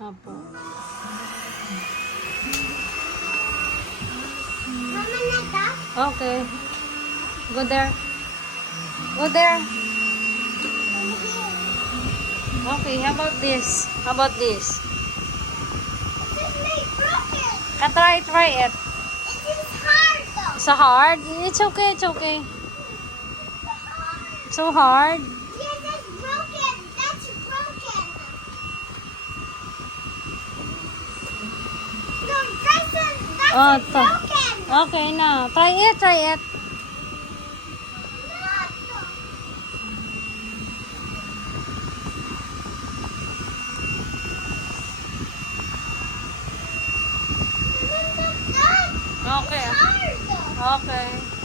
Opo. Mama, not that. Okay. Go there. Go there. Okay, how about this? How about this? This is broken. Try it. It is hard though. So hard? It's okay, it's okay. So hard? Yeah, that's broken. That's broken. No, that's Oh, broken. Okay, now. Try it, try it. Okay. Hard. Okay.